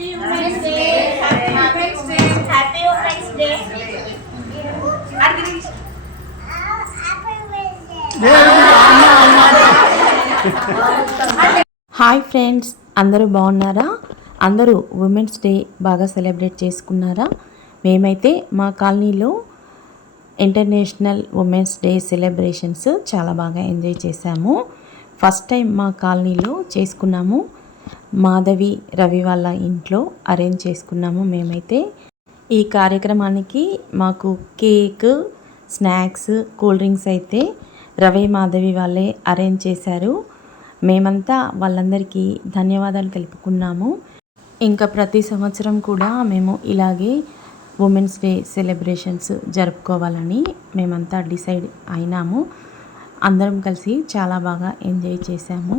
Happy women's day happy women's day happy women's day hi friends అందరూ బాగున్నారా? అందరూ women's day బాగా celebrate చేసుకున్నారా? మేమైతే మా కాలనీలో ఇంటర్నేషనల్ ఉమెన్స్ డే సెలబ్రేషన్స్ చాలా బాగా ఎంజాయ్ చేశాము. ఫస్ట్ టైం మా కాలనీలో చేసుకున్నాము. మాధవి రవి వాళ్ళ ఇంట్లో అరేంజ్ చేసుకున్నాము మేమైతే. ఈ కార్యక్రమానికి మాకు కేక్ స్నాక్స్ కూల్ డ్రింక్స్ అయితే రవి మాధవి వాళ్ళే అరేంజ్ చేశారు. మేమంతా వాళ్ళందరికీ ధన్యవాదాలు తెలుపుకున్నాము. ఇంకా ప్రతి సంవత్సరం కూడా మేము ఇలాగే ఉమెన్స్ డే సెలబ్రేషన్స్ జరుపుకోవాలని మేమంతా డిసైడ్ అయినాము. అందరం కలిసి చాలా బాగా ఎంజాయ్ చేశాము.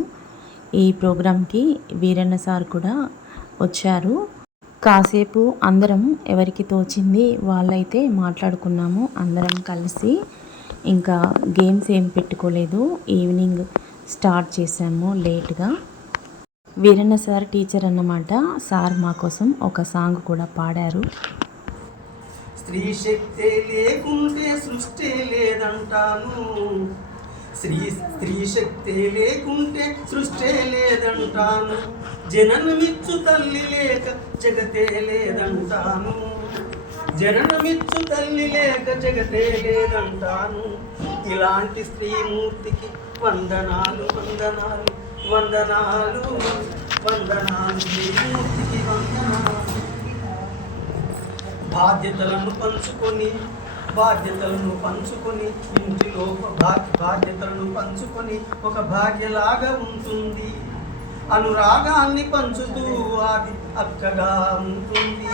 ఈ ప్రోగ్రాంకి వీరన్న సార్ కూడా వచ్చారు. కాసేపు అందరం ఎవరికి తోచింది వాళ్ళైతే మాట్లాడుకున్నాము అందరం కలిసి. ఇంకా గేమ్స్ ఏం పెట్టుకోలేదు. ఈవినింగ్ స్టార్ట్ చేసాము లేట్గా. వీరన్న సార్ టీచర్ అన్నమాట. సార్ మా కోసం ఒక సాంగ్ కూడా పాడారు. స్త్రీ శక్తి లేకుంటే సృష్టి లేదంటాను. స్త్రీ స్త్రీ శక్తి లేకుంటే సృష్టి లేదంటాను. జననమిచ్చు తల్లి లేక జగతే లేదంటాను. జననమిచ్చు తల్లి లేక జగతే లేదంటాను. ఇలాంటి స్త్రీమూర్తికి వందనాలు వందనాలు వందనాలు వందనాలు. స్త్రీమూర్తికి వందనాలు. బాధ్యతలను పంచుకొని బాధ్యతలను పంచుకొని ఇంటిలో బాధ్యతలను పంచుకొని ఒక భాగ్యలాగా ఉంటుంది. అనురాగాన్ని పంచుతూ అది అక్కగా ఉంటుంది.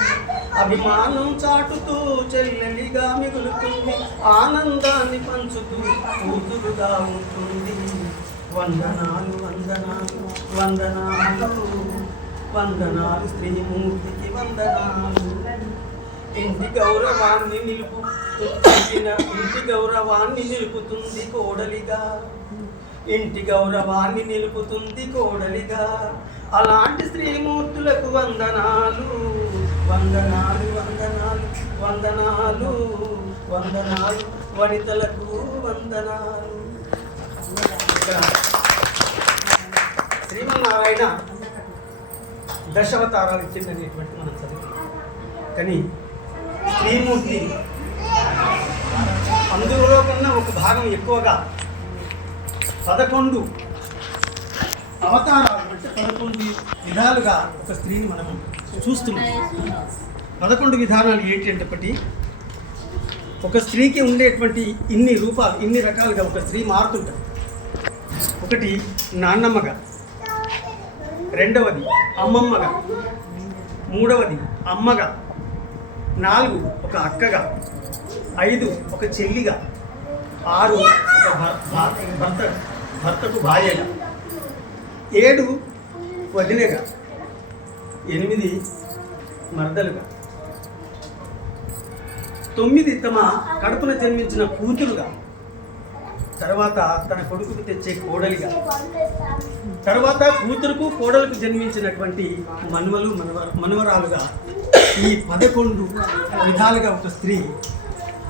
అభిమానం చాటుతూ చెల్లెలిగా మిగులుతుంది. ఆనందాన్ని పంచుతూ కూతురుగా ఉంటుంది. వందనాలు వందనాలు వందనాలు. వందనాలు స్త్రీమూర్తికి వందనాలు. ఇంటి గౌరవాన్ని నిలుపు ఇంటి గౌరవాన్ని నిలుపుతుంది కోడలిగా. ఇంటి గౌరవాన్ని నిలుపుతుంది కోడలిగా. అలాంటి శ్రీమూర్తులకు వందనాలు వందనాలు వందనాలు వందనాలు వందనాలు వనితలకు వందనాలు. ఇక్కడ శ్రీమన్నారాయణ దశావతారాలు ఇచ్చిందనేటువంటి మనం చదువు. కానీ శ్రీమూర్తి. అందులో కన్నా ఒక భాగం ఎక్కువగా పదకొండు అవతారాలు అంటే పదకొండు విధాలుగా ఒక స్త్రీని మనం చూస్తున్నాం. పదకొండు విధానాలు ఏంటి అంటే ఒకటి ఒక స్త్రీకి ఉండేటువంటి ఇన్ని రూపాలు ఇన్ని రకాలుగా ఒక స్త్రీ మారుతుంటారు. ఒకటి నాన్నమ్మగా రెండవది అమ్మమ్మగా మూడవది అమ్మగా నాలుగు ఒక అక్కగా. ఐదు ఒక చెల్లిగా. ఆరు ఒక భర్త భర్తకు భార్యగా. ఏడు వదినగా. ఎనిమిది మరదలుగా. తొమ్మిది తమ కడుపున జన్మించిన కూతురుగా. తర్వాత తన కొడుకుకు తెచ్చే కోడలిగా. తర్వాత కూతురుకు కోడలకు జన్మించినటువంటి మనుమలు మనవ మనవరాలుగా ఈ పదకొండు విధాలుగా ఒక స్త్రీ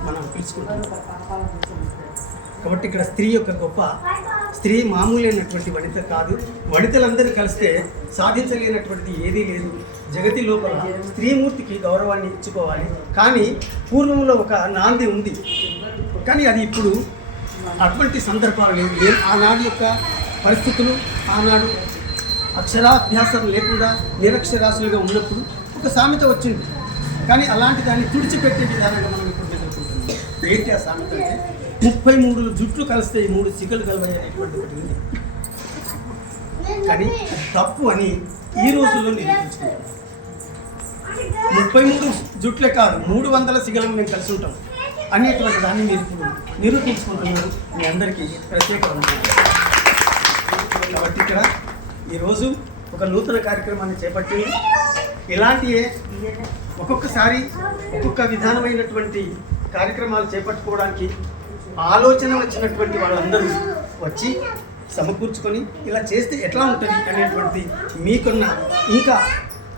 మనం పిలుచుకుంటాం. కాబట్టి ఇక్కడ స్త్రీ యొక్క గొప్ప స్త్రీ మామూలైనటువంటి వనిత కాదు. వనితలందరూ కలిస్తే సాధించలేనటువంటి ఏదీ లేదు. జగతి లోపల స్త్రీమూర్తికి గౌరవాన్ని ఇచ్చుకోవాలి. కానీ పూర్వంలో ఒక నాంది ఉంది. కానీ అది ఇప్పుడు అటువంటి సందర్భాలు లేవు. నేను ఆనాడు యొక్క పరిస్థితులు ఆనాడు అక్షరాభ్యాసం లేకుండా నిరక్షరాస్యులుగా ఉన్నప్పుడు ఒక సామెత వచ్చింది. కానీ అలాంటి దాన్ని తుడిచిపెట్టే విధానంగా మనం ఇప్పుడు ఎదుర్కొంటున్నాం. ఏంటి ఆ సామెత అంటే ముప్పై మూడు జుట్లు కలిస్తే ఈ మూడు సిగలు కలవాయి అనేటువంటి ఒకటి ఉంది. కానీ తప్పు అని ఈ రోజుల్లో నిరూపించుకుంటాం ముప్పై మూడు జుట్లే కాదు మూడు వందల సిగలను మేము కలిసి ఉంటాం. అనేటువంటి దాన్ని మీరు ఇప్పుడు నిరూపించుకుంటున్నారు మీ అందరికీ ప్రత్యేక కాబట్టి ఇక్కడ ఈరోజు ఒక నూతన కార్యక్రమాన్ని చేపట్టి ఇలాంటియే ఒక్కొక్కసారి ఒక్కొక్క విధానమైనటువంటి కార్యక్రమాలు చేపట్టుకోవడానికి ఆలోచన వచ్చినటువంటి వాళ్ళందరూ వచ్చి సమకూర్చుకొని ఇలా చేస్తే ఎట్లా ఉంటుంది అనేటువంటి మీకున్న ఇంకా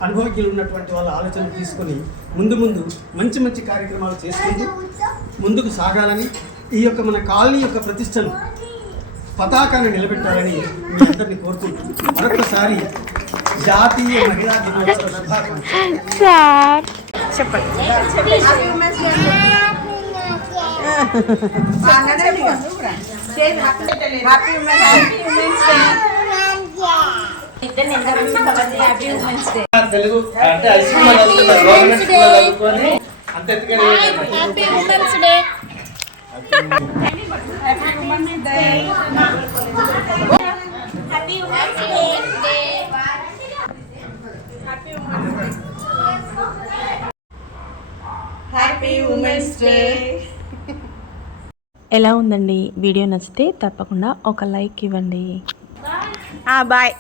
అనుభవజ్ఞులు ఉన్నటువంటి వాళ్ళ ఆలోచనలు తీసుకొని ముందు ముందు మంచి మంచి కార్యక్రమాలు చేసుకుంటూ ముందుకు సాగాలని ఈ యొక్క మన కాలనీ యొక్క ప్రతిష్టను పతాకాన్ని నిలబెట్టాలని మీ అందరిని కోరుకుంటూ మరొకసారి జాతీయ మహిళా దినోత్సవ శుభాకాంక్షలు. తెలుగు అంటే హై స్కూల్ చదువుతున్నారు గవర్నమెంట్ స్కూల్ చదువుకొని అంత ఎత్తుకెళ్ళి happy women's day happy women's day happy women's day ఎలా ఉందండి? వీడియో నచ్చితే తప్పకుండా ఒక లైక్ ఇవ్వండి. బాయ్.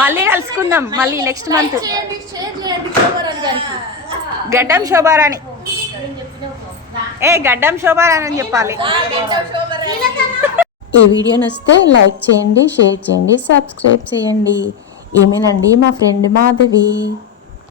మళ్ళీ కలుసుకుందాం. మళ్ళీ నెక్స్ట్ మంత్ గడ్డం శోభారాణి ఏ గడ్డం శోభారాణి అని చెప్పాలి. ఈ వీడియో నచ్చితే లైక్ చేయండి షేర్ చేయండి సబ్స్క్రైబ్ చేయండి. ఏమేనండి? మా ఫ్రెండ్ మాధవి.